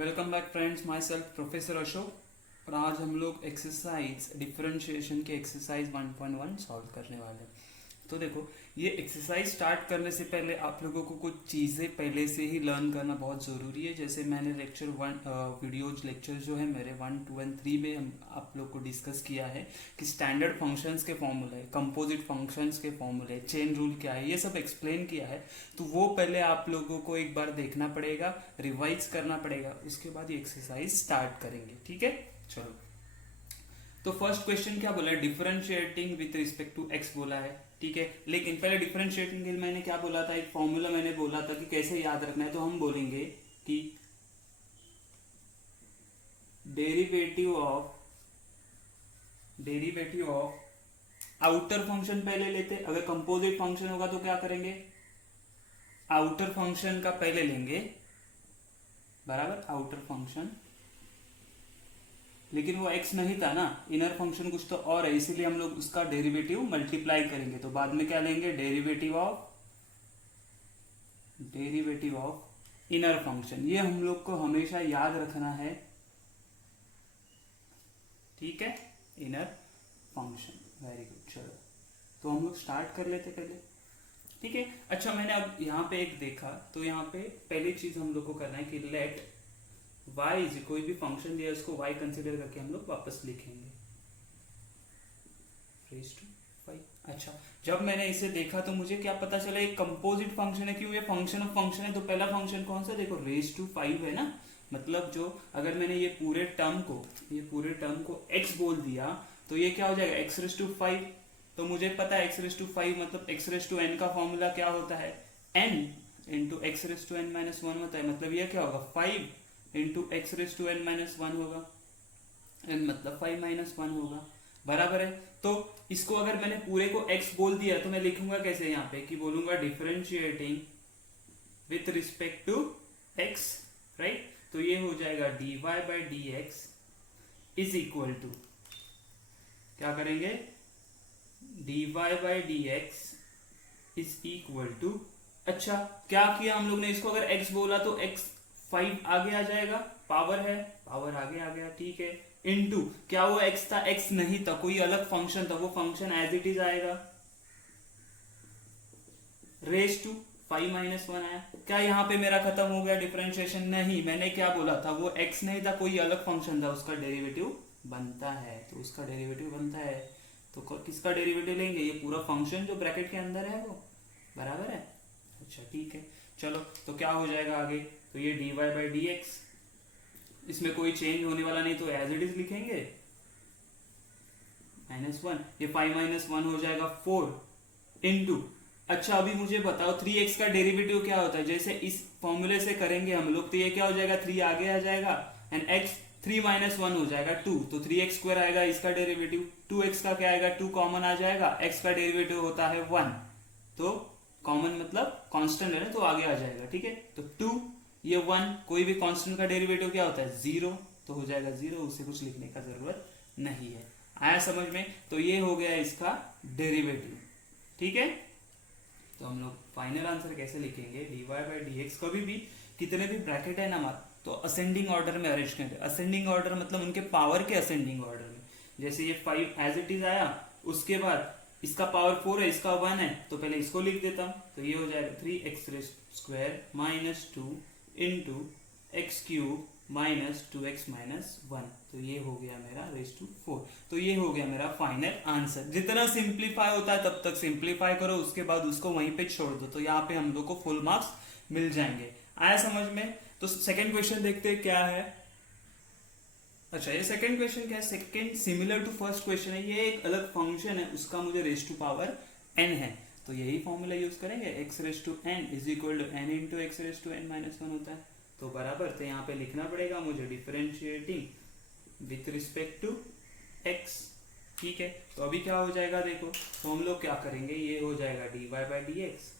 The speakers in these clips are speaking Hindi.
Welcome back friends, my self professor Ashok. और आज हम लोग एक्सरसाइज डिफरेंशिएशन के एक्सरसाइज 1.1 सॉल्व करने वाले हैं। तो देखो, ये एक्सरसाइज स्टार्ट करने से पहले आप लोगों को कुछ चीज़ें पहले से ही लर्न करना बहुत ज़रूरी है। जैसे मैंने लेक्चर वीडियोज लेक्चर जो है मेरे 1, 2 एंड 3 में हम आप लोग को डिस्कस किया है कि स्टैंडर्ड फंक्शंस के फॉर्मूले, कंपोजिट फंक्शंस के फॉर्मूले, चेन रूल क्या है, ये सब एक्सप्लेन किया है। तो वो पहले आप लोगों को एक बार देखना पड़ेगा, रिवाइज करना पड़ेगा, उसके बाद ये एक्सरसाइज स्टार्ट करेंगे। ठीक है, चलो। तो फर्स्ट क्वेश्चन क्या बोला है, differentiating with respect to x बोला है। ठीक है, लेकिन पहले डिफरेंशिएटिंग के लिए मैंने क्या बोला था, एक फॉर्मूला मैंने बोला था कि कैसे याद रखना है। तो हम बोलेंगे कि डेरिवेटिव ऑफ आउटर फंक्शन पहले लेते, अगर कंपोजिट फंक्शन होगा तो क्या करेंगे, आउटर फंक्शन का पहले लेंगे, बराबर, आउटर फंक्शन। लेकिन वो x नहीं था ना, इनर फंक्शन कुछ तो और है, इसीलिए हम लोग उसका डेरिवेटिव मल्टीप्लाई करेंगे। तो बाद में क्या लेंगे, डेरिवेटिव ऑफ इनर फंक्शन। ये हम लोग को हमेशा याद रखना है। ठीक है, इनर फंक्शन, वेरी गुड। चलो, तो हम लोग स्टार्ट कर लेते पहले। ठीक है, अच्छा, मैंने अब यहाँ पे एक देखा, तो यहाँ पे पहली चीज हम लोग को करना है कि लेट y इज, कोई भी फंक्शन दिया उसको y कंसिडर करके हम लोग वापस लिखेंगे रेज टू 5। अच्छा, जब मैंने इसे देखा तो मुझे क्या पता चला, एक कंपोजिट फंक्शन है। क्यों, ये फंक्शन ऑफ फंक्शन है। तो पहला फंक्शन कौन सा, देखो, रेज टू 5 है ना। मतलब जो, अगर मैंने ये पूरे टर्म को x बोल दिया तो ये क्या हो जाएगा, x रेज टू 5। तो मुझे पता है x रेज टू 5 मतलब x रेज टू n का फॉर्मूला क्या होता है, n into x raise to n minus 1 होता है। मतलब ये क्या होगा, 5 into x raise to n minus 1 होगा, n मतलब 5 माइनस 1 होगा, बराबर है। तो इसको अगर मैंने पूरे को x बोल दिया तो मैं लिखूंगा कैसे यहाँ पे, कि बोलूंगा differentiating with respect to x, right. तो ये हो जाएगा dy by d x is equal to, क्या करेंगे, dy by d x is equal to, अच्छा क्या किया हम लोग ने, इसको अगर x बोला तो x 5 आगे आ जाएगा, पावर है, पावर आगे आ गया, ठीक है। इनटू क्या वो x था, x नहीं था, कोई अलग फंक्शन था, वो फंक्शन एज इट इज आएगा, रेज टू 5 माइनस 1 आया। क्या यहाँ पे मेरा खत्म हो गया डिफरेंशिएशन, नहीं, मैंने क्या बोला था, वो x नहीं था, कोई अलग फंक्शन था, उसका डेरिवेटिव बनता है। तो उसका डेरिवेटिव बनता है, तो किसका डेरिवेटिव लेंगे, ये पूरा फंक्शन जो ब्रैकेट के अंदर है वो, बराबर है। अच्छा, ठीक है, चलो, तो क्या हो जाएगा आगे, तो ये dy बाई डी एक्स, इसमें कोई चेंज होने वाला नहीं, तो एज इट इज लिखेंगे -1, ये 5 माइनस 1 हो जाएगा 4 इंटू, अच्छा अभी मुझे बताओ 3x का डेरिवेटिव क्या होता है। जैसे इस फॉर्मूले से करेंगे हम लोग, तो ये क्या हो जाएगा, 3 आगे आ जाएगा, एंड x 3 माइनस 1 हो जाएगा 2, तो 3x स्क्वायर आएगा, इसका डेरिवेटिव 2x का क्या आएगा, 2 कॉमन आ जाएगा, x का डेरिवेटिव होता है 1, तो कॉमन मतलब कांस्टेंट है ना, तो आगे आ जाएगा, ठीक है। तो 2, ये 1, कोई भी कांस्टेंट का डेरिवेटिव क्या होता है, 0, तो हो जाएगा 0, उसे कुछ लिखने का जरूरत नहीं है। आया समझ में, तो ये हो गया इसका डेरिवेटिव, ठीक है। तो हम लोग फाइनल आंसर कैसे लिखेंगे, dy बाई डी एक्स, कभी भी कितने भी ब्रैकेट है ना हमारा, तो असेंडिंग ऑर्डर में अरेंज करेंगे। असेंडिंग ऑर्डर मतलब उनके पावर के असेंडिंग ऑर्डर में। जैसे ये 5 एज इट इज आया, उसके बाद इसका पावर 4 है, इसका 1 है, तो पहले इसको लिख देता हूं, तो ये हो जाएगा 3x square minus 2 into x cube minus 2x minus 1, तो ये हो गया मेरा रेज टू 4। तो ये हो गया मेरा फाइनल आंसर। जितना सिंप्लीफाई होता है तब तक सिंप्लीफाई करो, उसके बाद उसको वहीं पे छोड़ दो, तो यहाँ पे हम लोग को फुल मार्क्स मिल जाएंगे। आया समझ में। तो सेकंड क्वेश्चन देखते हैं क्या है। अच्छा, ये सेकंड क्वेश्चन क्या है, second similar to first question है, ये एक अलग फंक्शन है, उसका मुझे रेज टू पावर n है, तो यही फॉर्मूला यूज करेंगे, x raise to n is equal to n into x raise to n minus 1 होता है, तो बराबर। तो यहाँ पे लिखना पड़ेगा मुझे differentiating with respect to x, ठीक है। तो अभी क्या हो जाएगा, देखो, तो हम लोग क्या करेंगे, ये हो जाएगा dy बाई डी एक्स,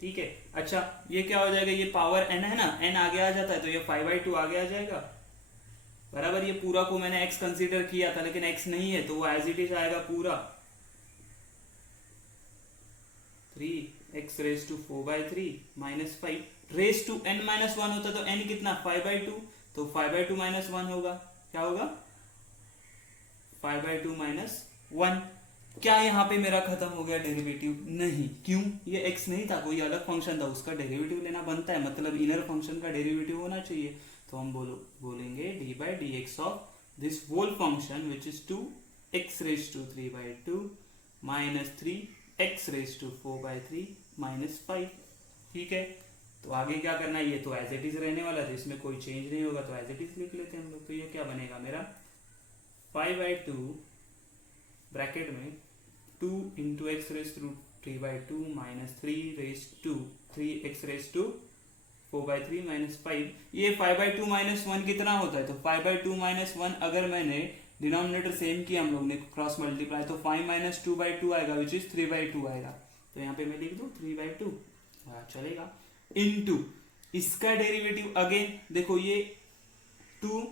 ठीक है। अच्छा, ये क्या हो जाएगा, ये पावर n है ना, n आगे आ जाता है, तो ये 5/2 आगे आ जाएगा, बराबर। ये पूरा को मैंने x कंसीडर किया था, लेकिन x नहीं है, तो वो एज इट इज आएगा पूरा 3x raise to 4/3 minus 5 raise to n minus 1 होता, तो n कितना 5/2, तो 5/2 माइनस 1 होगा, क्या होगा 5/2 माइनस 1। क्या यहाँ पे मेरा खत्म हो गया डेरिवेटिव? नहीं, क्यों? ये x नहीं था, कोई अलग फंक्शन था, उसका डेरिवेटिव लेना बनता है, मतलब इनर फंक्शन का डेरिवेटिव होना चाहिए। तो हम बोलेंगे d/dx of this whole function which is 2x⁵3/2 minus 3x⁴/3 minus 5। ठीक है, तो आगे क्या करना है, ये तो एज इट इज रहने वाला है, इसमें कोई चेंज नहीं होगा, तो एज इट इज लिख लेते हैं हम लोग। तो ये क्या बनेगा मेरा 5/2 ब्रैकेट में 2 into x⁵3/2 minus 3x⁴/3 minus 5। ये 5/2 माइनस 1 कितना होता है? तो 5/2 माइनस 1 अगर मैंने डिनोमिनेटर सेम किया हम लोग ने क्रॉस मल्टीप्लाई, तो 5 माइनस 2/2 आएगा विच इज 3/2 आएगा। तो यहाँ पे मैं लिख दूं 3/2, चलेगा। इनटू इसका डेरिवेटिव अगेन देखो, ये 2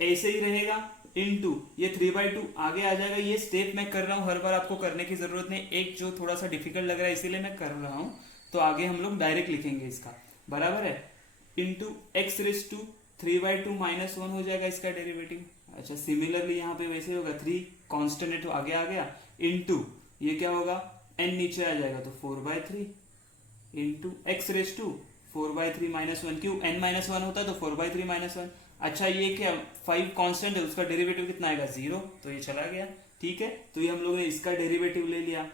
ऐसे ही रहेगा, इनटू ये 3/2 आगे आ जाएगा। ये स्टेप मैं कर रहा हूं, हर बार आपको करने की जरूरत नहीं, एक जो थोड़ा सा डिफिकल्ट लग रहा है इसीलिए मैं कर रहा हूं। तो आगे हम लोग डायरेक्ट लिखेंगे इसका, बराबर है, इंटू x⁵3/2 माइनस 1 हो जाएगा इसका डेरिवेटिव। अच्छा, सिमिलरली यहाँ पे वैसे होगा, 3 कांस्टेंट है तो आगे आ गया, इनटू ये क्या होगा, n नीचे आ जाएगा तो 4/3 इंटू x⁴/3 माइनस 1। क्यों? n माइनस 1 होता है तो 4/3 माइनस 1। अच्छा, ये क्या 5 कांस्टेंट है, उसका डेरिवेटिव कितना आएगा 0, तो ये चला गया। ठीक है, तो ये हम लोग ने इसका डेरिवेटिव ले लिया।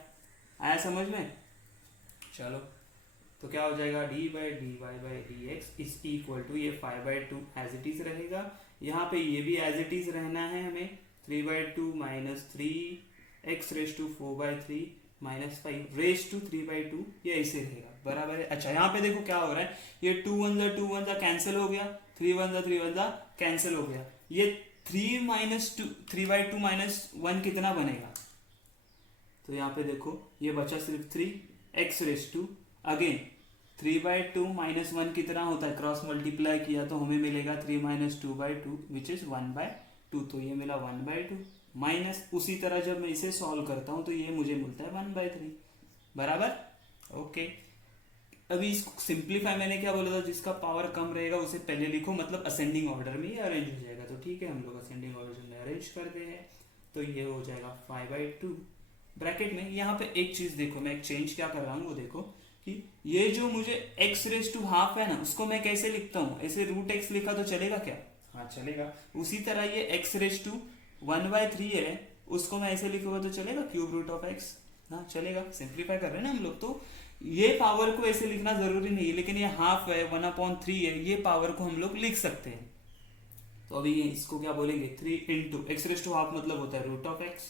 आया समझ में? चलो, तो क्या हो जाएगा d/dy/dx इज इक्वल टू ये 5/2 एज इट इज रहेगा, यहाँ पे ये भी एज इट इज रहना है हमें, 3/2 माइनस 3x⁴/3 माइनस 5 3/2 ये ऐसे रहेगा, बराबर है। अच्छा, यहाँ पे देखो क्या हो रहा है, ये 2 1 जा कैंसिल हो गया, 3 1 जा कैंसिल हो गया, ये 3/2 माइनस 1 कितना बनेगा? तो यहाँ पे देखो ये बचा सिर्फ 3x⁵, अगेन 3/2 माइनस 1 कितना होता है, क्रॉस मल्टीप्लाई किया तो हमें मिलेगा 3 माइनस 2/2 विच इज 1/2, तो ये मिला 1/2 माइनस, उसी तरह जब मैं इसे सॉल्व करता हूं तो ये मुझे मिलता है 1/3, बराबर। ओके, अभी इसको सिंप्लीफाई, मैंने क्या बोला था, जिसका पावर कम रहेगा उसे पहले लिखो, मतलब असेंडिंग ऑर्डर में ये अरेंज हो जाएगा। तो ठीक है, हम लोग असेंडिंग ऑर्डर में अरेंज करते हैं, तो ये हो जाएगा 5/2 ब्रैकेट में। यहाँ पे एक चीज देखो, मैं एक चेंज क्या कर रहा हूँ वो देखो, कि ये जो मुझे x⁻² है ना, उसको मैं कैसे लिखता हूँ, ऐसे √x लिखा तो चलेगा क्या? हाँ चलेगा। उसी तरह ये x⁻1/3 है, उसको मैं ऐसे लिखूंगा तो चलेगा, √x। हाँ चलेगा, सिंप्लीफाई कर रहे हैं ना हम लोग। तो ये पावर को ऐसे लिखना जरूरी नहीं है, लेकिन ये हाफ है, 1/3 है, ये पावर को हम लोग लिख सकते हैं। तो अभी ये इसको क्या बोलेंगे, 3 इंटू x⁻² मतलब होता है √x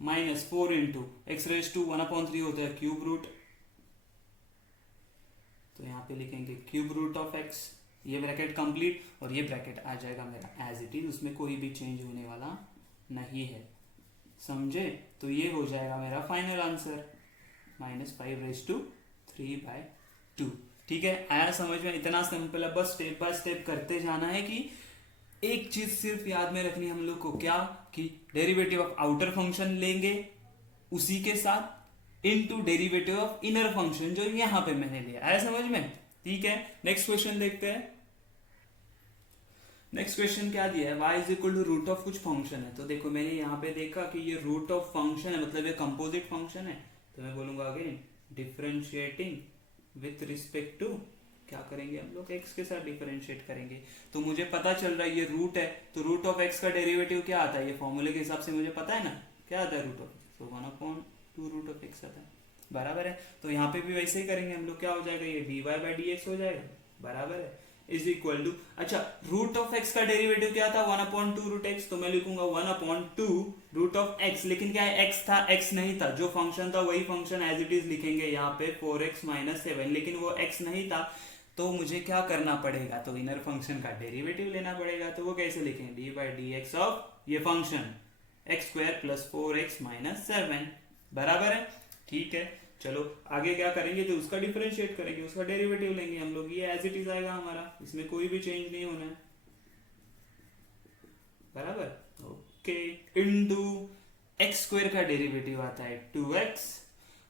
माइनस 4 इंटू x⁻1/3 होता है क्यूब रूट, तो यहाँ पे लिखेंगे √x, ये ब्रैकेट कंप्लीट, और ये ब्रैकेट आ जाएगा मेरा एज इट इज, उसमें कोई भी चेंज होने वाला नहीं है, समझे? तो ये हो जाएगा मेरा फाइनल आंसर -5/3/2। ठीक है, आया समझ में? इतना सिंपल है, बस स्टेप बाय स्टेप करते जाना है। कि एक चीज सिर्फ याद में रखनी हम लोग को, क्या, कि डेरिवेटिव ऑफ आउटर फंक्शन लेंगे उसी के साथ into derivative of inner function जो यहां पे मैंने लिया। आया समझ में? ठीक है, नेक्स्ट क्वेश्चन देखते हैं। नेक्स्ट क्वेश्चन क्या दिया है, y is equal to root of कुछ फंक्शन है। तो देखो मैंने यहाँ पे देखा कि ये रूट ऑफ फंक्शन है, मतलब ये कंपोजिट फंक्शन है, तो मैं बोलूंगा again differentiating with respect to, क्या करेंगे हम लोग, x के साथ डिफरेंशिएट करेंगे। तो मुझे पता चल रहा है ये रूट है, तो रूट ऑफ x का डेरिवेटिव क्या आता है, ये फॉर्मूले के हिसाब से मुझे पता है ना, क्या आता है रूट ऑफ, तो 1/2 रूट ऑफ x आता है, बराबर है। तो यहाँ पे भी वैसे ही करेंगे हम लोग, क्या हो जाएगा, ये dy/dx हो जाएगा, बराबर है, इज इक्वल टू, अच्छा रूट ऑफ x का डेरिवेटिव क्या था, 1/2 रूट x, तो मैं लिखूंगा 1/2 रूट ऑफ x, लेकिन क्या है, x था, x नहीं था, जो फंक्शन था वही फंक्शन एज इट इज लिखेंगे यहाँ पे 4x - 7, लेकिन वो x नहीं था, तो मुझे क्या करना पड़ेगा, तो इनर फंक्शन का डेरिवेटिव लेना पड़ेगा। तो वो कैसे लिखेंगे, d/dx ऑफ ये फंक्शन x² + 4x - 7, बराबर है। ठीक है, चलो आगे क्या करेंगे, तो उसका डिफरेंशिएट करेंगे, उसका डेरिवेटिव लेंगे हम लोग, ये एज इट इज आएगा हमारा, इसमें कोई भी चेंज नहीं होना है, बराबर। ओके, इनटू x² का डेरिवेटिव आता है 2x,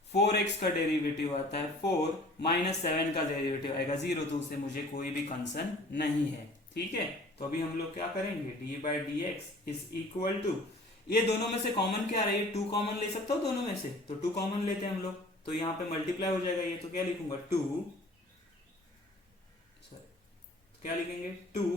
4x का डेरिवेटिव आता है 4, -7 का डेरिवेटिव आएगा 0, तो उससे मुझे कोई भी कंसर्न नहीं है। ठीक है, तो अभी हम लोग क्या करेंगे, d/dx इज इक्वल टू, ये दोनों में से कॉमन क्या रही, 2 कॉमन ले सकता हूँ दोनों में से, तो 2 कॉमन लेते हैं हम लोग, तो यहाँ पे मल्टीप्लाई हो जाएगा ये, तो क्या लिखूंगा 2, सॉरी क्या लिखेंगे 2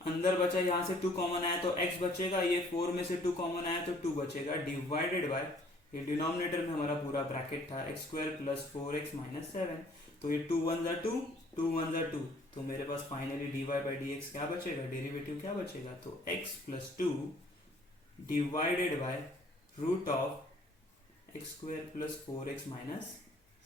अंदर बचा, यहां से 2 कॉमन आया तो x बचेगा, ये 4 में से 2 कॉमन आया तो 2 बचेगा, डिवाइडेड बाय, ये डिनोमिनेटर में हमारा पूरा ब्रैकेट था x² प्लस 4x माइनस 7, तो ये 2 1 जा 2, 2 1 जा 2, तो मेरे पास फाइनली dy/dx क्या बचेगा, डेरिवेटिव क्या बचेगा, तो x plus 2 divided by root of x² plus 4x minus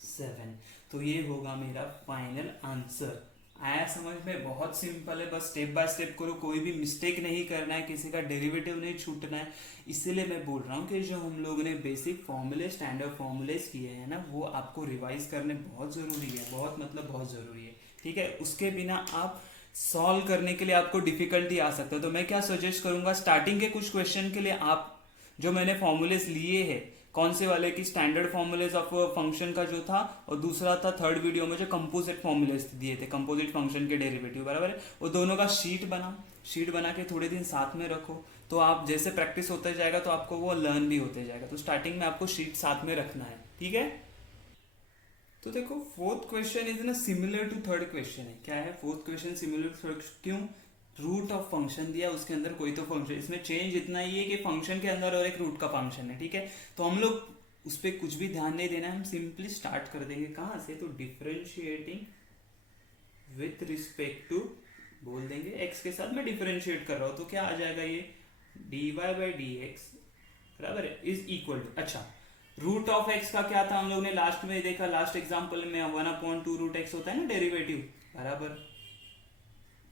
7, तो ये होगा मेरा फाइनल आंसर। आया समझ में, बहुत सिंपल है, बस स्टेप बाय स्टेप करो, कोई भी मिस्टेक नहीं करना है, किसी का डेरिवेटिव नहीं छूटना है। इसीलिए मैं बोल रहा हूँ कि जो हम लोगों ने बेसिक फॉर्मूले, स्टैंडर्ड फॉर्मूलेज किए हैं ना, वो आपको रिवाइज करने बहुत जरूरी है, बहुत मतलब बहुत जरूरी है, ठीक है। उसके बिना आप सॉल्व करने के लिए आपको डिफिकल्टी आ सकता है। तो मैं क्या सजेस्ट करूंगा, स्टार्टिंग के कुछ क्वेश्चन के लिए आप जो मैंने फॉर्मूलेज लिए हैं, कौन से वाले की स्टैंडर्ड फॉर्मूलेज ऑफ फंक्शन का जो था, और दूसरा था थर्ड वीडियो में जो कंपोजिट फॉर्मूलेज दिए थे, कंपोजिट फंक्शन के डेरिवेटिव, बराबर है, वो दोनों का शीट बना के थोड़े दिन साथ में रखो, तो आप जैसे प्रैक्टिस होते जाएगा तो आपको वो लर्न भी होते जाएगा। तो स्टार्टिंग में आपको शीट साथ में रखना है, ठीक है। तो देखो फोर्थ क्वेश्चन इज ना सिमिलर टू थर्ड क्वेश्चन है। क्या है fourth question similar to third, क्यों, रूट ऑफ फंक्शन दिया, उसके अंदर कोई तो फंक्शन, इसमें चेंज इतना ही है कि फंक्शन के अंदर और एक रूट का फंक्शन है, ठीक है। तो हम लोग उस पर कुछ भी ध्यान नहीं देना है, हम सिंपली स्टार्ट कर देंगे कहाँ से, तो डिफरेंशिएटिंग विथ रिस्पेक्ट टू, बोल देंगे एक्स के साथ मैं डिफरेंशिएट कर रहा हूं, तो क्या आ जाएगा ये dy/dx बराबर है इज इक्वल टू, अच्छा रूट ऑफ एक्स का क्या था हम लोग ने लास्ट में देखा, लास्ट एग्जांपल में 1/2 रूट एक्स होता है ना डेरिवेटिव, बराबर।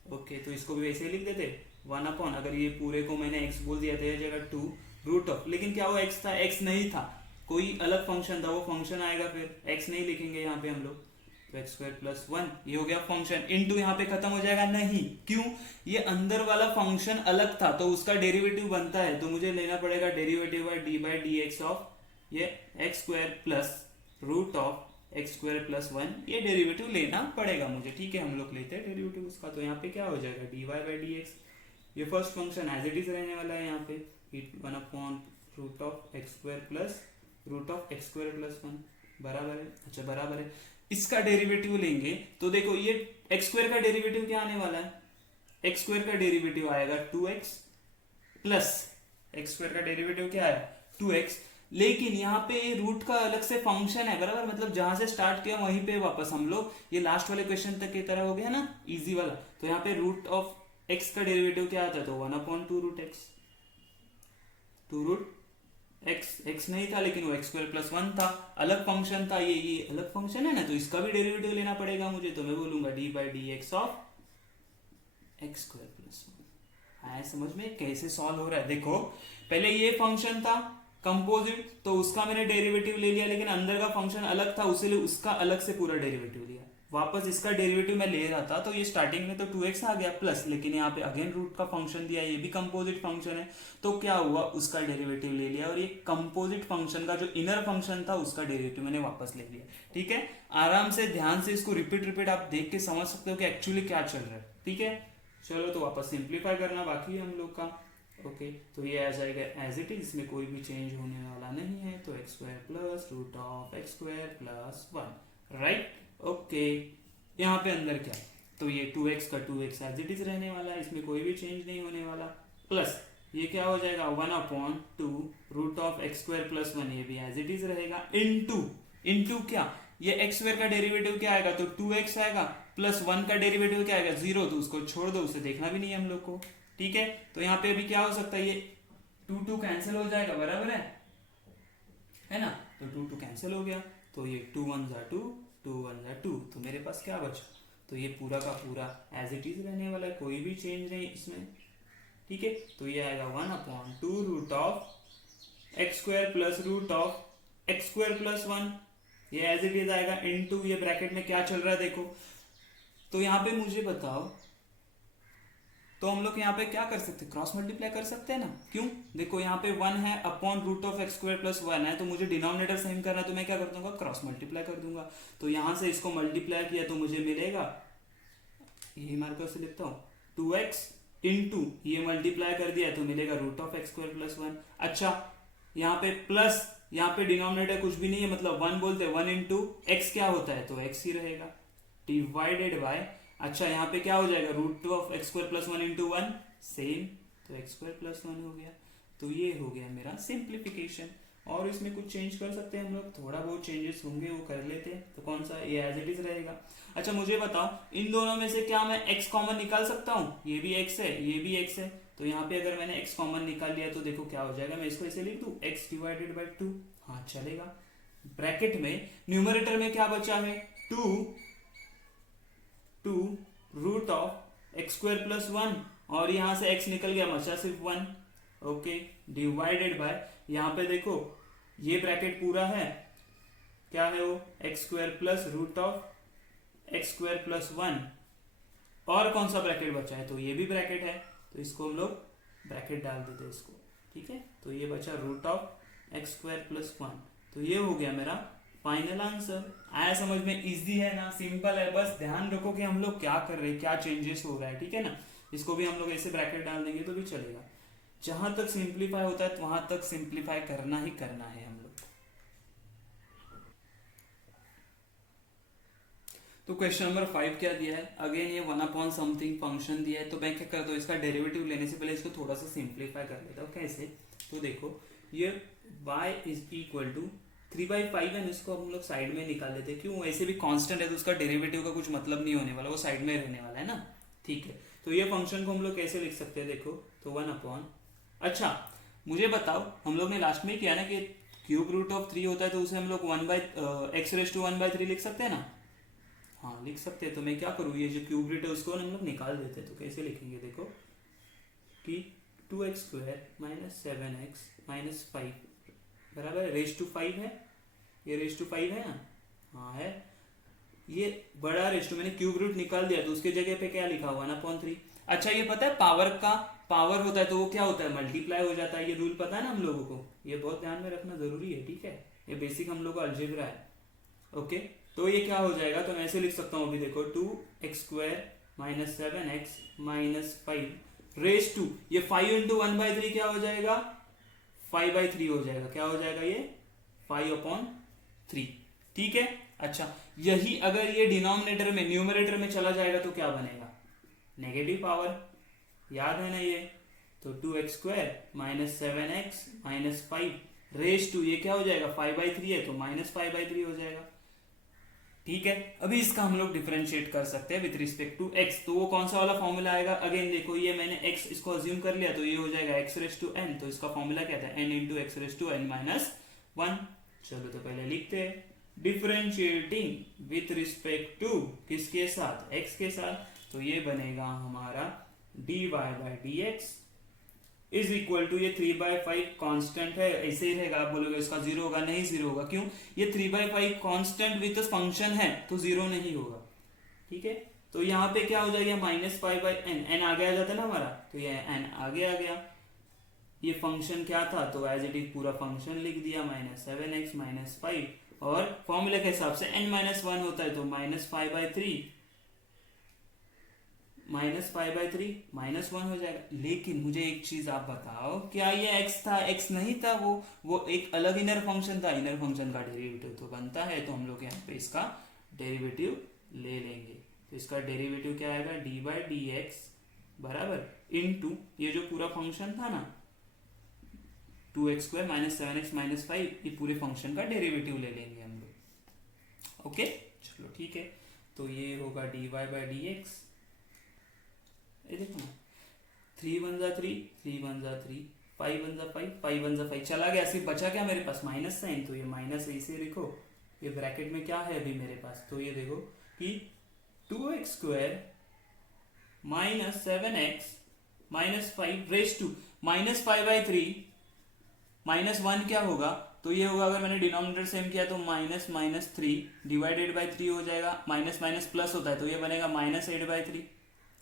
ओके तो इसको भी वैसे ही लिख देते 1/, अगर ये पूरे को मैंने x बोल दिया था ये जगह 2 रूट ऑफ, लेकिन क्या वो x था, x नहीं था, कोई अलग फंक्शन था, वो फंक्शन आएगा, फिर x नहीं लिखेंगे यहाँ पे हम लोग, तो x² प्लस 1 ये हो गया फंक्शन, इनटू यहाँ पे खत्म हो जाएगा, नहीं क्यों, ये अंदर वाला फंक्शन अलग था तो उसका डेरिवेटिव बनता है, तो मुझे लेना पड़ेगा डेरिवेटिव d/dx ऑफ ये x² plus root of x² plus 1, ये डेरिवेटिव लेना पड़ेगा मुझे, ठीक है। हम लोग लेते हैं डेरिवेटिव उसका, तो यहाँ पे क्या हो जाएगा dy/dx, ये first function as it is रहने वाला है यहाँ पे 1/रूट of x² plus root of x² plus 1, बराबर है, अच्छा बराबर है। इसका डेरिवेटिव लेंगे तो देखो ये x² का डेरिवेटिव क्या आने वाला है, x² का डेरिवेटिव आएगा 2x प्लस x² का डेरिवेटिव क्या है 2x, लेकिन यहाँ पे रूट का अलग से फंक्शन है, बराबर, मतलब जहां से स्टार्ट किया वहीं पे वापस हम लोग, ये लास्ट वाले क्वेश्चन तक की तरह हो गया ना, इजी वाला। तो यहाँ पे रूट ऑफ x का डेरिवेटिव क्या आता है, तो 1/2 रूट x, 2 रूट x नहीं था लेकिन वो x² प्लस 1 था, अलग फंक्शन था, ये अलग फंक्शन है ना, तो इसका भी डेरिवेटिव लेना पड़ेगा मुझे, तो मैं बोलूंगा d/dx ऑफ x² प्लस 1। आया समझ में कैसे सॉल्व हो रहा है, देखो पहले ये फंक्शन था कंपोजिट, तो उसका मैंने डेरिवेटिव ले लिया, लेकिन अंदर का फंक्शन अलग था, उसीलिए उसका अलग से पूरा डेरिवेटिव लिया, वापस इसका डेरिवेटिव मैं ले रहा था, तो ये स्टार्टिंग में तो 2x आ गया प्लस, लेकिन यहाँ पे अगेन रूट का फंक्शन दिया, ये भी कंपोजिट फंक्शन है, तो क्या हुआ उसका डेरिवेटिव ले लिया, और ये कंपोजिट फंक्शन का जो इनर फंक्शन था उसका डेरिवेटिव मैंने वापस ले लिया, ठीक है। आराम से ध्यान से इसको रिपीट आप देख के समझ सकते हो कि एक्चुअली क्या चल रहा है, ठीक है। चलो तो वापस सिंप्लीफाई करना बाकी है हम लोग का, ओके तो ये आ जाएगा एज इट इज, इसमें कोई भी चेंज होने वाला नहीं है, तो x² plus root of x² plus 1, right, okay. यहाँ पे अंदर क्या, तो ये 2x का 2x एज इट इज रहने वाला है, इसमें कोई भी चेंज नहीं होने वाला, प्लस ये क्या हो जाएगा 1/2 रूट ऑफ x² प्लस 1, ये भी एज इट इज रहेगा, इनटू क्या, ये x² का डेरिवेटिव क्या आएगा, तो 2x आएगा, प्लस 1 का डेरिवेटिव क्या आएगा 0, तो उसको छोड़ दो, उसे देखना भी नहीं है हम लोग को, ठीक है। तो यहाँ पे अभी क्या हो सकता है, ये 2 कैंसिल हो जाएगा, बराबर है ना, तो 2 कैंसिल हो गया, तो ये 2 1 जा 2, 2 1 जा 2, तो मेरे पास क्या बचा, तो ये पूरा का पूरा एज इट इज रहने वाला है, कोई भी चेंज नहीं इसमें, ठीक है। तो ये आएगा 1/2 root of x² plus root of x² plus 1, ये एज इट इज आएगा, इनटू ये ब्रैकेट में क्या चल रहा है देखो। तो यहाँ पे मुझे बताओ तो हम लोग यहाँ पे क्या कर सकते हैं, क्रॉस मल्टीप्लाई कर सकते हैं ना। क्यों, देखो यहाँ पे 1 है upon root of x square plus 1 है, तो मुझे डिनोमिनेटर सेम करना है, तो मैं क्या कर दूंगा, क्रॉस मल्टीप्लाई कर दूंगा। तो यहाँ से इसको मल्टीप्लाई किया तो मुझे मिलेगा, यही मार्कर से लिखता हूँ, 2x इंटू ये मल्टीप्लाई कर दिया तो मिलेगा root of x square plus 1। अच्छा यहाँ पे प्लस, यहाँ पे डिनोमिनेटर कुछ भी नहीं है, मतलब 1 बोलते हैं, 1 इंटू एक्स क्या होता है, तो x ही रहेगा, डिवाइडेड बाय, अच्छा यहाँ पे क्या हो जाएगा, root of x square plus 1 into 1 same, तो एक्स स्क्वायर प्लस 1 हो गया। तो ये हो गया मेरा सिंप्लीफिकेशन। और इसमें कुछ चेंज कर सकते हैं हम लोग, थोड़ा बहुत चेंजेस होंगे वो कर लेते हैं। तो कौन सा, ये एज इट इज रहेगा। अच्छा मुझे बताओ इन दोनों में से क्या मैं x कॉमन निकाल सकता हूँ, ये भी x है ये भी x है, तो यहाँ पे अगर मैंने x कॉमन निकाल लिया तो देखो क्या हो जाएगा, मैं इसको ऐसे लिख दूं x डिवाइडेड बाई 2, हाँ चलेगा। ब्रैकेट में न्यूमरेटर में क्या बचा है, 2 root of x square plus 1, और यहां से x निकल गया, बचा सिर्फ 1, ओके, डिवाइडेड बाय, यहाँ पे देखो ये ब्रैकेट पूरा है, क्या है वो, x square plus root of x square plus 1, और कौन सा ब्रैकेट बचा है, तो ये भी ब्रैकेट है, तो इसको हम लोग ब्रैकेट डाल देते हैं इसको, ठीक है। तो ये बचा root of x square plus 1, तो ये हो गया मेरा फाइनल आंसर। आया समझ में, इजी है ना, सिंपल है, बस ध्यान रखो कि हम लोग क्या कर रहे हैं, क्या चेंजेस हो रहा है, ठीक है ना। इसको भी हम लोग ऐसे ब्रैकेट डाल देंगे तो भी चलेगा। जहां तक सिंप्लीफाई होता है वहां तक सिंप्लीफाई करना ही करना है हम लोग। तो क्वेश्चन नंबर 5 क्या दिया है, अगेन ये 1 अपॉन समथिंग फंक्शन दिया है, तो मैं क्या करता हूँ, इसका डेरिवेटिव लेने से पहले इसको थोड़ा सा सिंप्लीफाई कर लेता हूँ। कैसे, तो देखो ये y इज इक्वल टू 3/5 है, इसको हम लोग साइड में निकाल लेते हैं। क्यों, ऐसे भी कांस्टेंट है तो उसका डेरिवेटिव का कुछ मतलब नहीं होने वाला, वो साइड में रहने वाला है ना, ठीक है। तो ये फंक्शन को हम लोग कैसे लिख सकते हैं, देखो तो 1 अपॉन, अच्छा मुझे बताओ, हम लोग ने लास्ट में किया ना कि क्यूब रूट ऑफ 3 होता है, तो उसे हम लोग 1/x⁴ लिख सकते हैं ना, हाँ लिख सकते हैं। तो मैं क्या करूँ, ये जो क्यूब रूट है उसको हम लोग निकाल देते हैं। तो कैसे लिखेंगे, देखो कि 2x² माइनस 7x माइनस 5 बराबर रेज टू 5 है, ये रेज टू 5 है ना, हाँ है, ये बड़ा रेज टू, मैंने क्यूब रूट निकाल दिया तो उसके जगह पे क्या लिखा हुआ, 1/3। अच्छा ये पता है पावर का पावर होता है तो वो क्या होता है, मल्टीप्लाई हो जाता है, ये रूल पता है ना हम लोगों को, ये बहुत ध्यान में रखना जरूरी है, ठीक है, ये बेसिक हम लोग का अलजेब्रा है, ओके। तो ये क्या हो जाएगा, तो मैं ऐसे लिख सकता हूँ अभी, देखो 2x² minus 7x minus 5 raise to, ये 5 इंटू 1/3 क्या हो जाएगा, 5/3 हो जाएगा, क्या हो जाएगा ये 5/3, ठीक है। अच्छा यही अगर ये डिनोमिनेटर में न्यूमरेटर में चला जाएगा तो क्या बनेगा, नेगेटिव पावर, याद है ना ये, तो 2x² minus 7x minus 5 raise to, ये क्या हो जाएगा 5/3 है तो माइनस 5/3 हो जाएगा, ठीक है। अभी इसका हम लोग डिफरेंशिएट कर सकते हैं विद रिस्पेक्ट टू x, तो वो कौन सा वाला फॉर्मूला आएगा, अगेन देखो ये मैंने x इसको अज्यूम कर लिया तो ये हो जाएगा x⁴n, तो इसका फॉर्मूला क्या था, n इंटू x⁴n माइनस 1। चलो तो पहले लिखते हैं, डिफरेंशिएटिंग विथ रिस्पेक्ट टू किसके साथ, x के साथ, तो ये बनेगा हमारा dy/dx इज इक्वल टू, ये 3/5 कांस्टेंट है, ऐसे ही रहेगा, आप बोलोगे इसका 0 होगा, नहीं 0 होगा, क्यों, ये 3/5 कांस्टेंट विथ फंक्शन है तो 0 नहीं होगा, ठीक है। तो यहाँ पे क्या हो जाएगा, -5/n, n आगे आ जाता है ना हमारा, तो ये n आगे आ गया, ये फंक्शन क्या था, तो एज इट इज पूरा फंक्शन लिख दिया, -7x माइनस 5, और फॉर्मूला के हिसाब से n-1 होता है तो -5/3 -5/3 -1 हो जाएगा। लेकिन मुझे एक चीज आप बताओ, क्या ये x था, x नहीं था, वो एक अलग इनर फंक्शन था, इनर फंक्शन का डेरिवेटिव तो बनता है, तो हम लोग यहाँ पे इसका डेरिवेटिव ले लेंगे, तो इसका डेरिवेटिव क्या आएगा, d/dx बराबर इनटू ये जो पूरा फंक्शन था ना 2x² माइनस 7x माइनस 5, ये पूरे फंक्शन का डेरिवेटिव ले लेंगे हम लोग, ओके। चलो ठीक है, तो ये होगा dy/dx, ये देखो ना, 3 1 जा 3, 3 1 जा 3, 5 1 जा 5, 5 1 जा 5, चला गया, सिर्फ बचा क्या मेरे पास, माइनस साइन, तो ये माइनस ऐसे लिखो, ये ब्रैकेट में क्या है अभी मेरे पास, तो ये देखो कि 2x² minus 7x minus 5 raise to -5/3 -1 क्या होगा, तो ये होगा, अगर मैंने डिनोमिनेटर सेम किया तो -3 डिवाइडेड बाई 3 हो जाएगा, माइनस माइनस प्लस होता है तो ये बनेगा -8/3,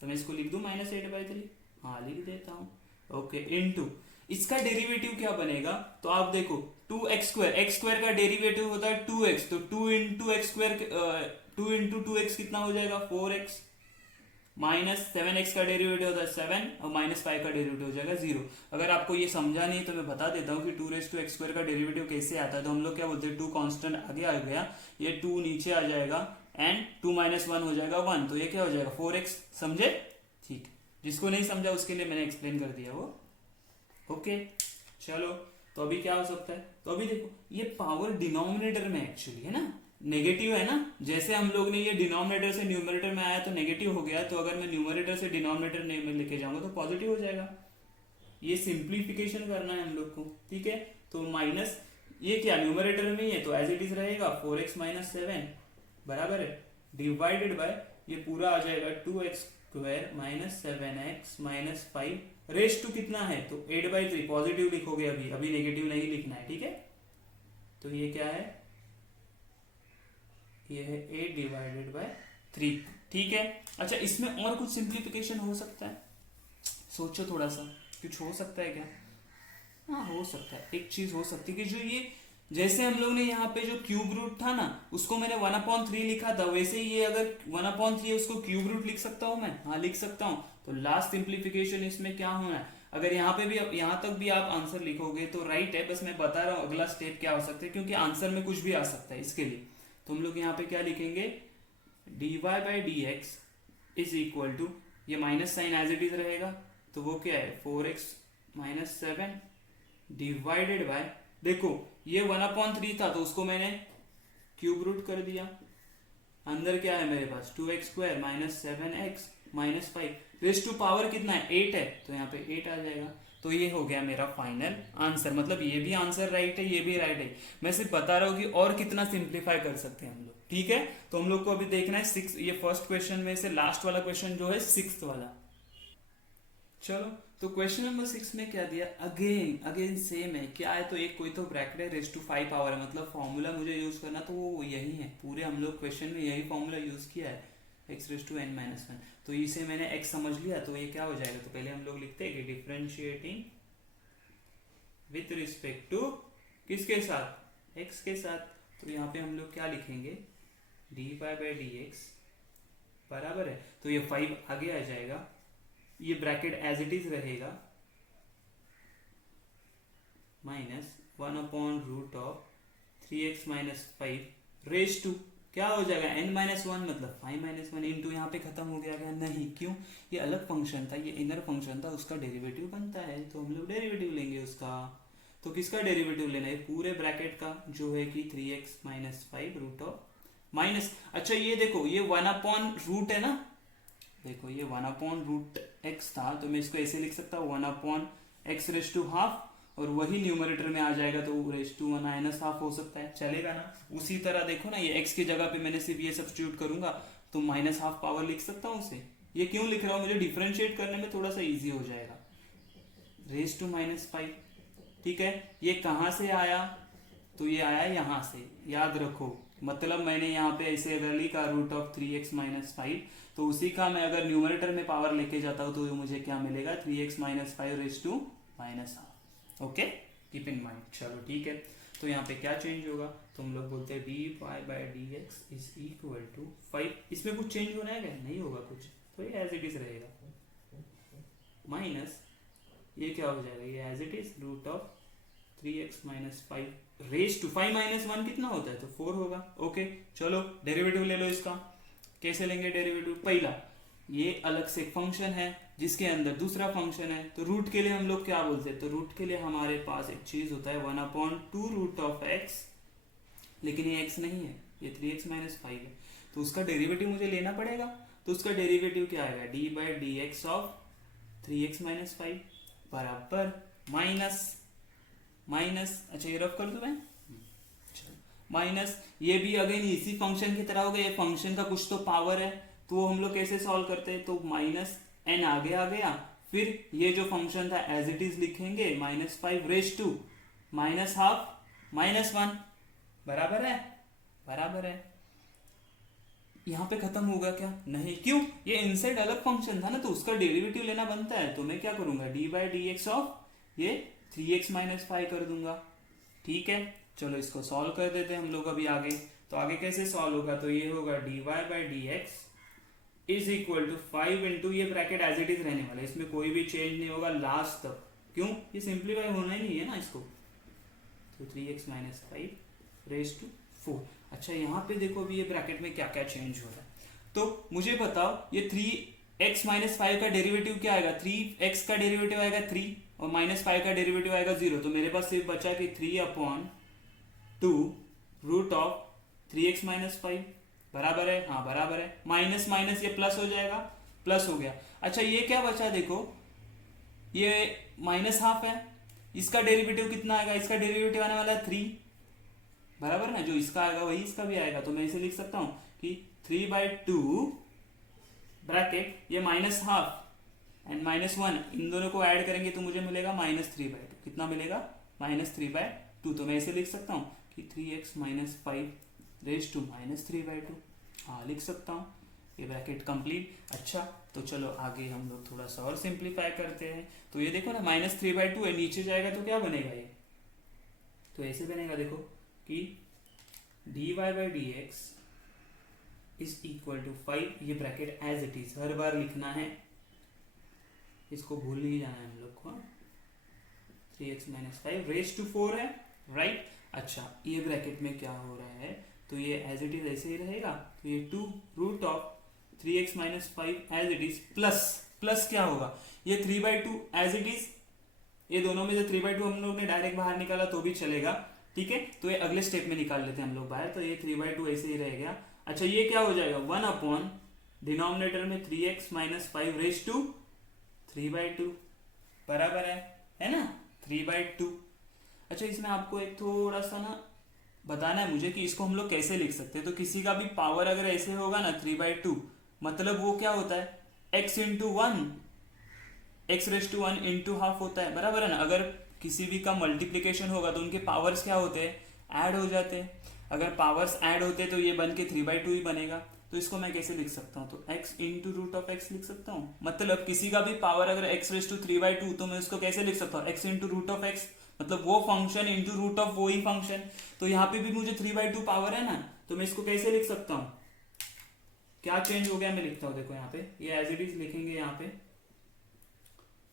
तो मैं इसको लिख दूं -8/3, हाँ लिख देता हूँ, ओके, इनटू इसका डेरिवेटिव क्या बनेगा, तो आप देखो 2x², x² का डेरिवेटिव होता है 2x, तो 2 इंटू 2x कितना हो जाएगा 4x, माइनस 7x का डेरिवेटिव होता है 7 और -5 का डेरिवेटिव हो जाएगा 0। अगर आपको ये समझा नहीं तो मैं बता देता हूँ कि 2x² का डेरिवेटिव कैसे आता है। तो हम लोग क्या बोलते हैं 2 कांस्टेंट आगे आ गया, ये 2 नीचे आ जाएगा एंड 2 - 1 हो जाएगा 1, तो ये क्या हो जाएगा 4x, समझे? ठीक, जिसको नहीं समझा उसके लिए मैंने एक्सप्लेन कर दिया वो, ओके। चलो, तो अभी क्या हो सकता है, तो अभी देखो ये पावर डिनोमिनेटर में एक्चुअली है ना, नेगेटिव है ना, जैसे हम लोग ने ये डिनोमिनेटर से न्यूमरेटर में आया तो नेगेटिव हो गया, तो अगर मैं न्यूमरेटर से डिनोमिनेटर में लेके जाऊंगा तो पॉजिटिव हो जाएगा। ये सिंप्लीफिकेशन करना है हम लोग को, ठीक है। तो माइनस ये क्या न्यूमरेटर में ही है तो एज इट इज रहेगा 4x - 7 बराबर है, डिवाइडेड बाय ये पूरा आ जाएगा 2x² - 7x - 5 रेस टू कितना है, तो 8/3, पॉजिटिव लिखोगे अभी नेगेटिव नहीं लिखना है, ठीक है। तो ये क्या है, ये है 8/3, ठीक है। अच्छा, इसमें और कुछ सिंप्लीफिकेशन हो सकता है, सोचो थोड़ा सा, कुछ हो सकता है क्या? हाँ हो सकता है, एक चीज हो सकती है कि जो ये जैसे हम लोग ने यहाँ पे जो क्यूब रूट था ना उसको मैंने 1/3 लिखा था, वैसे ही ये अगर 1/3 उसको क्यूब रूट लिख सकता हूँ मैं, हाँ लिख सकता हूँ। तो लास्ट सिंप्लीफिकेशन इसमें क्या होना है, अगर यहाँ पे भी यहाँ तक भी आप आंसर लिखोगे तो राइट है, बस मैं बता रहा हूँ अगला स्टेप क्या हो सकता है, क्योंकि आंसर में कुछ भी आ सकता है इसके लिए। तो हम लोग यहाँ पे क्या लिखेंगे, dy/dx इज इक्वल टू, ये minus sign as it is रहेगा, तो वो क्या है 4x - 7 डिवाइडेड बाय, देखो ये 1/3 था तो उसको मैंने क्यूब रूट कर दिया, अंदर क्या है मेरे पास 2x² - 7x - 5 raise to power कितना है 8 है, तो यहाँ पे 8 आ जाएगा। तो ये हो गया मेरा फाइनल आंसर, मतलब ये भी आंसर राइट है, ये भी राइट है। मैं सिर्फ बता रहा हूँ कि और कितना सिंप्लीफाई कर सकते हैं हम लोग, ठीक है। तो हम लोग को अभी देखना है 6, ये फर्स्ट क्वेश्चन में से लास्ट वाला क्वेश्चन जो है 6th वाला। चलो, तो क्वेश्चन नंबर 6 में क्या दिया, अगेन सेम है, क्या है, तो एक कोई तो ब्रैकेट है रेस टू 5 पावर है, मतलब फॉर्मूला मुझे यूज करना तो वो यही है, पूरे हम लोग क्वेश्चन में यही फॉर्मूला यूज किया है, x⁻n - 1। तो इसे मैंने x समझ लिया, तो ये क्या हो जाएगा, तो पहले हम लोग लिखते हैं कि डिफरेंशिएटिंग विथ रिस्पेक्ट टू किसके साथ, x के साथ। तो यहाँ पे हम लोग क्या लिखेंगे, dy/dx बराबर है, तो ये 5 आगे आ जाएगा, ये ब्रैकेट एज इट इज रहेगा, -1/√3x - 5 रेस टू क्या हो जाएगा n-1, मतलब 5 - 1 इंटू, यहाँ पे खत्म हो गया, नहीं क्यों, ये अलग फंक्शन था, ये इनर फंक्शन था, उसका डेरिवेटिव बनता है, तो हम लोग डेरिवेटिव लेंगे उसका। तो किसका डेरिवेटिव लेना है, पूरे ब्रैकेट का, जो है कि 3x - 5 रूट ऑफ माइनस, अच्छा ये देखो ये 1/रूट है ना, देखो ये 1/√x था, तो मैं इसको ऐसे लिख सकता हूँ 1/x⁻², और वही न्यूमरेटर में आ जाएगा तो (1/-1 हो सकता है, चलेगा ना। उसी तरह देखो ना, ये x की जगह पे मैंने सिर्फ ये सब्स्टिट्यूट करूंगा तो (-1/2 पावर लिख सकता हूँ उसे। ये क्यों लिख रहा हूँ, मुझे डिफरेंशिएट करने में थोड़ा सा इजी हो जाएगा, (5) ठीक है। ये कहाँ से आया, तो ये आया यहाँ से, याद रखो, मतलब मैंने यहाँ पे ऐसे अगर लिखा √3x - 5, तो उसी का मैं अगर न्यूमरेटर में पावर लेके जाता हूँ तो मुझे क्या मिलेगा 3x - 5 raise to (-1/2), okay, keep in mind. चलो ठीक है, तो यहाँ पे क्या चेंज होगा, तो हम लोग बोलते हैं dy/dx इज इक्वल टू 5, इसमें कुछ चेंज होना है क्या, नहीं होगा कुछ, तो ये एज इट इज रहेगा, माइनस ये क्या हो जाएगा, ये as it is √3x - 5 raise to 5 - 1 कितना होता है, तो 4 होगा, ओके। चलो डेरिवेटिव ले लो इसका, कैसे लेंगे डेरिवेटिव, पहला ये अलग से फंक्शन है जिसके अंदर दूसरा फंक्शन है, तो रूट के लिए हम लोग क्या बोलते हैं, तो रूट के लिए हमारे पास एक चीज होता है 1/2√x, लेकिन ये x नहीं है, ये 3x - 5 है, तो उसका डेरिवेटिव मुझे लेना पड़ेगा। तो उसका डेरिवेटिव क्या आएगा, d/dx ऑफ 3x - 5 बराबर माइनस, अच्छा ये रफ कर दूं मैं, माइनस ये भी अगेन इसी फंक्शन की तरह हो गया, ये फंक्शन का कुछ तो पावर है, तो वो हम लोग कैसे सॉल्व करते हैं, तो -n आगे आ गया, फिर ये जो फंक्शन था एज इट इज लिखेंगे -5 रेस टू -1/2 -1 बराबर है, यहाँ पे खत्म होगा क्या? नहीं, क्यों? ये इनसाइड अलग फंक्शन था ना, तो उसका डेरिवेटिव लेना बनता है। तो मैं क्या करूंगा, D by d x of ये 3x माइनस 5 कर दूंगा। ठीक है, चलो इसको सॉल्व कर देते हैं हम लोग अभी आगे। तो आगे कैसे सॉल्व होगा, तो ये होगा d y by d x is equal to 5 into, ये ब्रैकेट एज इट इज रहने वाला है, इसमें कोई भी चेंज नहीं होगा लास्ट तक। क्यों? ये सिंप्लीफाई होना ही नहीं है ना इसको। तो 3x माइनस 5 रेज टू 4। अच्छा, यहाँ पे देखो अभी ये ब्रैकेट में क्या क्या चेंज हो रहा है। तो मुझे बताओ ये 3x माइनस 5 का डेरिवेटिव क्या आएगा? 3x का डेरिवेटिव आएगा 3 और माइनस 5 का डेरिवेटिव आएगा 0। तो मेरे पास सिर्फ बचा कि 3/2 रूट ऑफ 3x माइनस 5 बराबर है, हाँ बराबर है। माइनस माइनस ये प्लस हो जाएगा, प्लस हो गया। अच्छा, ये क्या बचा देखो, ये माइनस हाफ है, इसका डेरिवेटिव कितना आएगा? इसका डेरिवेटिव आने वाला है 3 बराबर ना, जो इसका आएगा वही इसका भी आएगा। तो मैं इसे लिख सकता हूं कि 3/2 ब्रैकेट ये माइनस हाफ एंड -1, इन दोनों को ऐड करेंगे तो मुझे मिलेगा -3/2। कितना मिलेगा? -3/2। तो मैं इसे लिख सकता हूं कि 3x माइनस 5 रेज टू -3/2। हाँ लिख सकता हूं, ये ब्रैकेट कंप्लीट। अच्छा, तो चलो आगे हम लोग थोड़ा सा और सिंप्लीफाई करते हैं। तो ये देखो ना, -3/2 है, नीचे जाएगा तो क्या बनेगा ये? तो ऐसे बनेगा देखो कि d y by d x is equal to 5, ये ब्रैकेट एज इट इज हर बार लिखना है, इसको भूल नहीं जाना है हम लोग को। 3x माइनस 5 रेज टू 4 है, राइट। अच्छा, ये ब्रैकेट में क्या हो रहा है, तो ये एज इट इज ऐसे ही रहेगा। तो ये 2 root of 3x minus 5 as it is plus क्या होगा, ये 3/2 एज इट इज, ये दोनों में से 3/2 हम लोग ने डायरेक्ट बाहर निकाला तो भी चलेगा। ठीक है, तो ये अगले स्टेप में निकाल लेते हैं हम लोग बाहर। तो ये 3/2 ऐसे ही रह गया। अच्छा, ये क्या हो जाएगा, 1 डिनोमिनेटर में 3x माइनस 5 रेज टू 3/2 बराबर है ना, 3/2। अच्छा, इसमें आपको एक थोड़ा सा ना बताना है मुझे कि इसको हम लोग कैसे लिख सकते हैं। तो किसी का भी पावर अगर ऐसे होगा ना 3/2, मतलब वो क्या होता है, x into 1, x raise to 1 into half होता है, बराबर है ना। अगर किसी भी का मल्टीप्लीकेशन होगा तो उनके पावर्स क्या होते हैं, ऐड हो जाते हैं। अगर पावर्स ऐड होते हैं तो ये बन के 3/2 ही बनेगा। तो इसको मैं कैसे लिख सकता हूँ, तो x into root of x लिख सकता हूँ। मतलब किसी का भी पावर अगर x रेज टू 3/2, तो मैं उसको कैसे लिख सकता हूँ, x into root of x, मतलब वो फंक्शन इंटू रूट ऑफ वो ही फंक्शन। तो यहाँ पे भी मुझे 3/2 पावर है ना, तो मैं इसको कैसे लिख सकता हूँ, क्या चेंज हो गया मैं लिखता हूँ। देखो यहाँ पे ये एज इट इज लिखेंगे यहाँ पे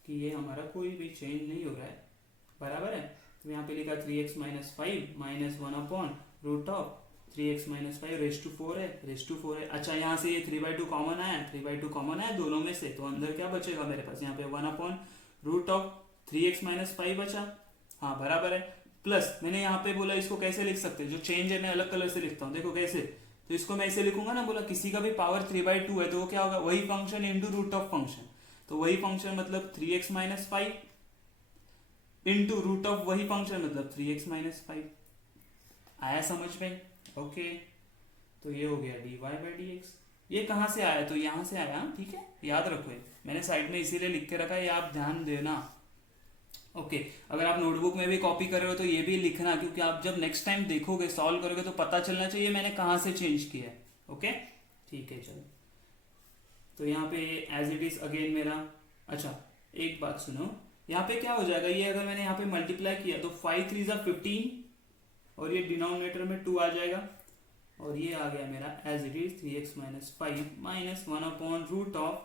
कि ये हमारा कोई भी चेंज नहीं हो रहा है, बराबर है। तो यहाँ पे लिखा 3x minus 5 minus 1 root of 3x minus 5 raise to 4 है, रेज टू 4 है। अच्छा, यहाँ से ये 3/2 कॉमन आया, 3/2 कॉमन आया दोनों में से, तो अंदर क्या बचेगा मेरे पास, यहाँ पे 1 रूट ऑफ 3x माइनस 5 बचा, हाँ बराबर है। प्लस मैंने यहाँ पे बोला इसको कैसे लिख सकते हैं, जो चेंज है मैं अलग कलर से लिखता हूँ, देखो कैसे। तो इसको मैं ऐसे लिखूंगा ना, बोला किसी का भी पावर 3/2 है तो वो क्या होगा, वही function into root of function. तो वही फंक्शन मतलब 3x minus 5 into root of वही फंक्शन मतलब 3x माइनस 5। आया समझ में? ओके, तो ये हो गया dy बाई डी एक्स। ये कहाँ से आया, तो यहाँ से आया, ठीक है, याद रखो। मैंने साइड में इसीलिए लिख के रखा है, ये आप ध्यान देना। ओके, अगर आप नोटबुक में भी कॉपी कर रहे हो तो ये भी लिखना, क्योंकि आप जब नेक्स्ट टाइम देखोगे सॉल्व करोगे तो पता चलना चाहिए मैंने कहाँ से चेंज किया है। ओके, ठीक है, चलो। तो यहाँ पे एज इट इज अगेन मेरा, अच्छा एक बात सुनो, यहाँ पे क्या हो जाएगा, ये अगर मैंने यहाँ पे मल्टीप्लाई किया तो 5 3 जा 15 और ये डिनोमिनेटर में 2 आ जाएगा, और ये आ गया मेरा as it is 3x minus 5 minus 1 root of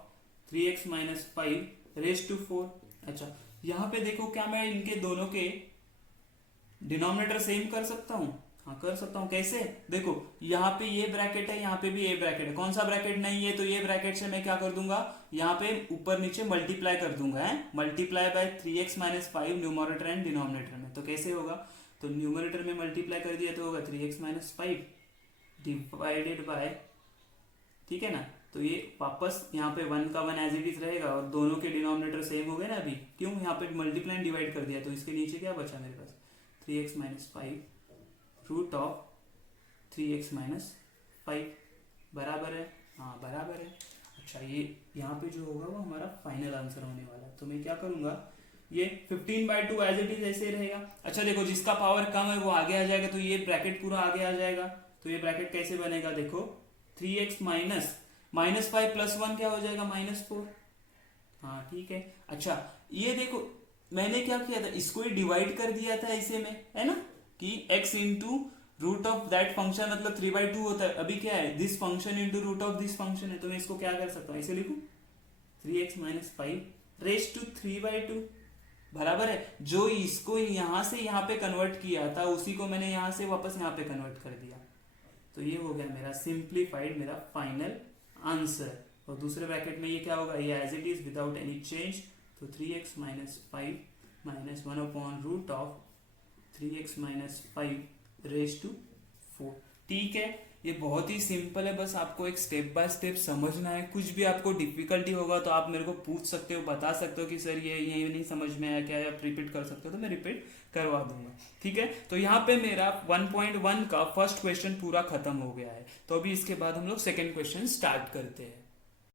3x minus 5 raise to 4। अच्छा, यहाँ पे देखो क्या मैं इनके दोनों के डिनोमिनेटर सेम कर सकता हूँ, हाँ कर सकता हूँ। कैसे, देखो यहाँ पे ये ब्रैकेट है, यहाँ पे भी ये ब्रैकेट है, कौन सा ब्रैकेट नहीं है, तो ये ब्रैकेट से मैं क्या कर दूंगा, यहाँ पे ऊपर नीचे मल्टीप्लाई कर दूंगा, है multiply by 3x minus 5 numerator and denominator में। तो कैसे होगा, तो न्यूमरेटर में मल्टीप्लाई कर दिया तो होगा 3x माइनस 5 डिवाइडेड बाय, ठीक है ना। तो ये वापस यहाँ पे 1 का 1 एज इट इज रहेगा, और दोनों के डिनोमिनेटर सेम हो गए ना अभी, क्यों, यहाँ पे मल्टीप्लाई डिवाइड कर दिया, तो इसके नीचे क्या बचा मेरे पास, 3x minus 5 root of 3x minus 5 बराबर है, हाँ बराबर है। अच्छा, ये यहाँ पे जो होगा वो हमारा फाइनल आंसर होने वाला है। तो मैं क्या करूँगा, ये 15/2 एज इट इज ऐसे रहेगा। अच्छा देखो, जिसका पावर कम है वो आगे आ जाएगा, तो ये ब्रैकेट पूरा आगे आ जाएगा। तो ये ब्रैकेट कैसे बनेगा, देखो 3x माइनस 5 प्लस 1 क्या हो जाएगा -4। हाँ ठीक है। अच्छा ये देखो मैंने क्या किया था, इसको ही डिवाइड कर दिया था ऐसे में, है ना, कि x into root of that function मतलब 3/2 होता है। अभी क्या है, this function into root of this function है, तो मैं इसको क्या कर सकता हूँ, ऐसे लिखूं 3x माइनस 5 रेज टू 3/2 बराबर है। जो इसको यहां से यहाँ पे कन्वर्ट किया था उसी को मैंने यहां से वापस यहाँ पे कन्वर्ट कर दिया, तो ये हो गया मेरा सिंप्लीफाइड, मेरा फाइनल आंसर। और दूसरे ब्रैकेट में ये क्या होगा, ये as it is without any change, तो 3x minus 5 minus 1 upon root of 3x minus 5 raise to 4। ठीक है, ये बहुत ही सिंपल है, बस आपको एक स्टेप बाय स्टेप समझना है। कुछ भी आपको डिफिकल्टी होगा तो आप मेरे को पूछ सकते हो, बता सकते हो कि सर ये नहीं समझ में आया क्या, आप रिपीट कर सकते हो, तो मैं रिपीट करवा दूंगा। ठीक है, तो यहाँ पे मेरा 1.1 का फर्स्ट क्वेश्चन पूरा खत्म हो गया है। तो अभी इसके बाद हम लोग सेकेंड क्वेश्चन स्टार्ट करते हैं।